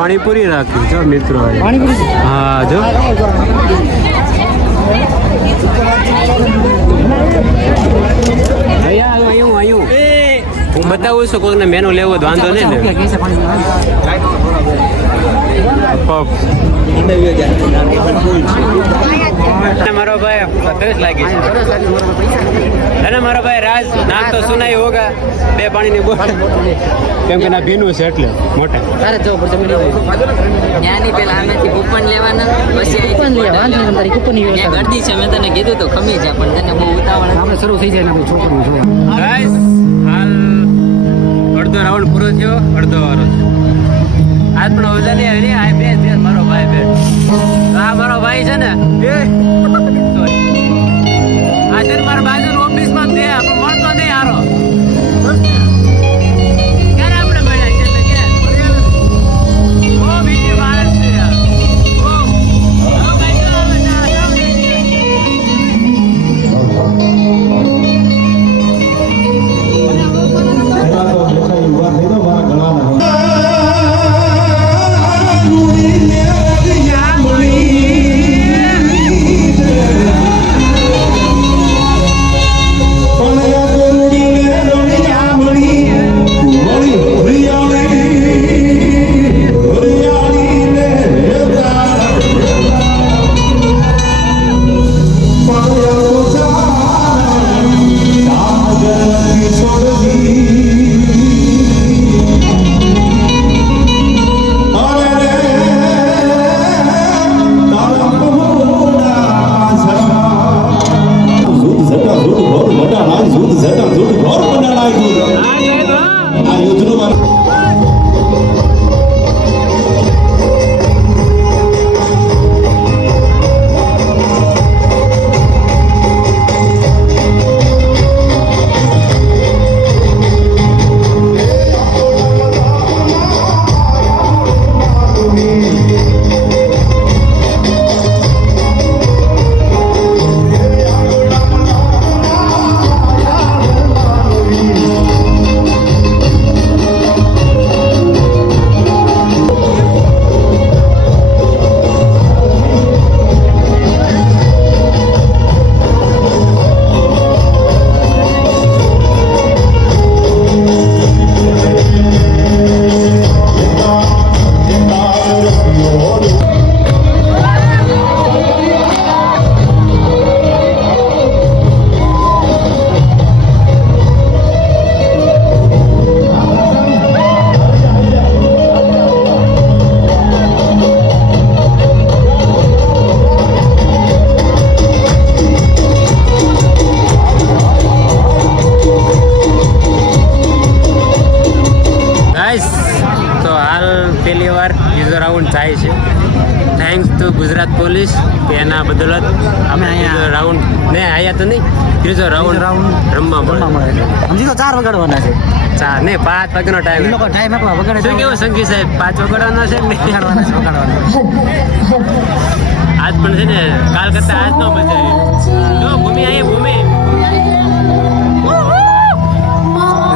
પાણીપુરી રાખી જો મિત્રો. પાણીપુરી હા જો અહીંયા હું બતાવું છું કોઈને મેનુ લેવો તો વાંધો નહીં ને. મારો ભાઈ સરસ લાગી અને મારો ભાઈ રાજ નામ તો સુનાઈ હોગા. 2 પાણીની બોટલ કેમ કે ના ભીનું છે એટલે મોટા. તારે જો ત્યાંની પેલા આમેથી કૂપન લેવાના પછી કૂપન લેવા તારી કૂપનની વ્યવસ્થા ગરદી છે. મેં તને કીધું તો ખમી જા પણ તને બહુ ઉતાવળ આપણે શરૂ થઈ જાય ને છોકરું જો ગાઈસ હાલ અડધો રાઉન્ડ પૂરો થયો, અડધો વારો છે. આજ પણ વજન નહીં આવી આ બે મારો ભાઈ બે આ મારો ભાઈ છે ને આ છે મારા બાજુની ઓફિસમાં છે પણ મળતો નહીં હારો. ક્યારે આપણે મળ્યા છે એટલે કે ઓ બીજી માણસ છે યાર. થાય છે. થેન્ક્સ ટુ ગુજરાત પોલીસ કે એના બદલત અમે અહીંયા રાઉન્ડ ને આયા તો નહીં ત્રીજો રાઉન્ડ રમવા મળે. સમજી તો 4 વગાડવાના છે. 4 ને 5 વાગ્યાનો ટાઈમ. એ લોકો ટાઈમ આપવા વગાડે. શું કેવું સંગી સાહેબ 5 વગાડવાના છે ને વગાડવાના. આજ પણ છે ને કાલ કરતા આજ નો મજા આવી. જો ભૂમિ આવી ભૂમિ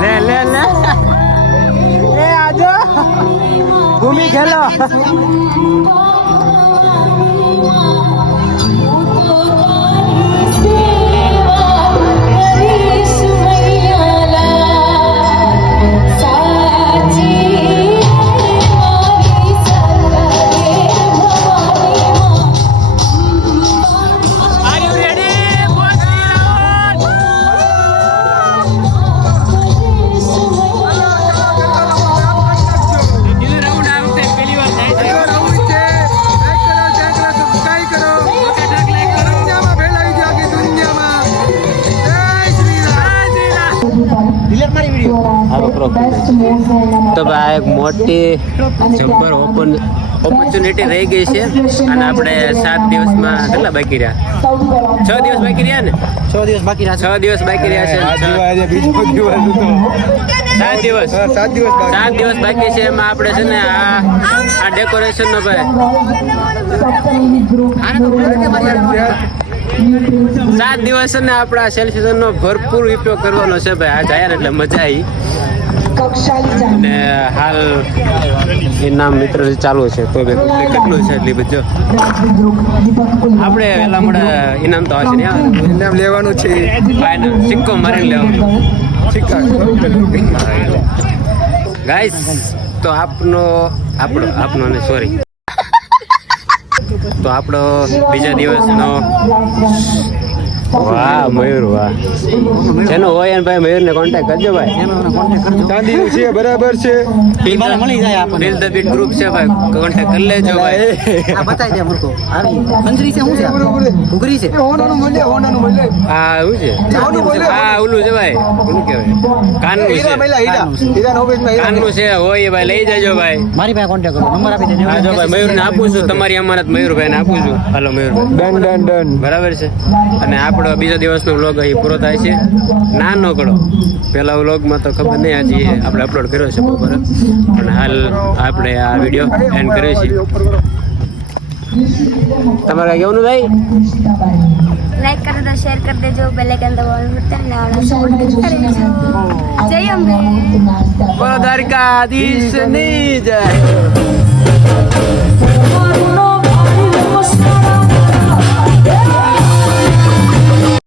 લે લે લે એ આજો ભૂમિ ખેલો. તો ભાઈ એક મોટી જબ્બર ઓપોર્ચ્યુનિટી રહી ગઈ છે અને આપણે 7 દિવસમાં કેટલા બાકી રહ્યા? 6 દિવસ બાકી રહ્યા ને? 6 દિવસ બાકી રહ્યા. 6 દિવસ બાકી રહ્યા છે. 7 દિવસ બાકી છે. એમાં આપણે છે ને આ ડેકોરેશન નો ભાઈ 7 દિવસ ને આપણા સેલ્ફી નો ભરપૂર ઉપયોગ કરવાનો છે ભાઈ. આ જાય એટલે મજા આવી. અને હાલ ઇનામ મિત્ર ચાલુ છે તો બે કેટલું છે એટલી બધું આપણે વહેલા મળે ઇનામ તો હશે ને ઇનામ લેવાનું છે ફાઇનલ સિક્કો મારીને લેવાનું ગાઈસ તો આપણો ને સોરી તો આપણો બીજા દિવસનો વાહ મયુર વાહ જેનો હોય ને ભાઈ મયુરને કોન્ટેક્ટ કરજો ભાઈ ચાંદીનું છે બરાબર છે મને મળી જાય આપણને ફીલ ધ બીટ ગ્રુપ છે ભાઈ કોન્ટેક્ટ કરી લેજો ભાઈ આ બતાવી દે મૂર્ખો આવી મંત્રી છે શું છે ઘૂઘરી છે હોનાનું મળે આ શું છે આ ઓલું છે ભાઈ શું કહેવાય કાનનું છે કાનનું છે હોય એ ભાઈ લઈ જાજો ભાઈ મારી પાસે કોન્ટેક્ટ કરો નંબર આપી દેજો હા જો ભાઈ મયુરને આપું છું તમારી અમાનત મયુરભાઈને આપું છું હાલો મયુરભાઈ ડન બરાબર છે અને આપણો બીજો દિવસનો વ્લોગ અહીં પૂરો થાય છે નાનો કડો પહેલા વ્લોગમાં તો ખબર નહીં હજી આપણે અપલોડ કર્યો છે બરોબર પણ હાલ આપણે આ વિડીયો એન્ડ કર્યો છે તમારે કેવું ભાઈ લાઈક કરી દો શેર કરી દેજો બેલ આઇકન દબાવવાનું ભૂલતા નહીં અને સપોર્ટ કરી દેજો જય અંબે બોલો દ્વારકાધીશની જય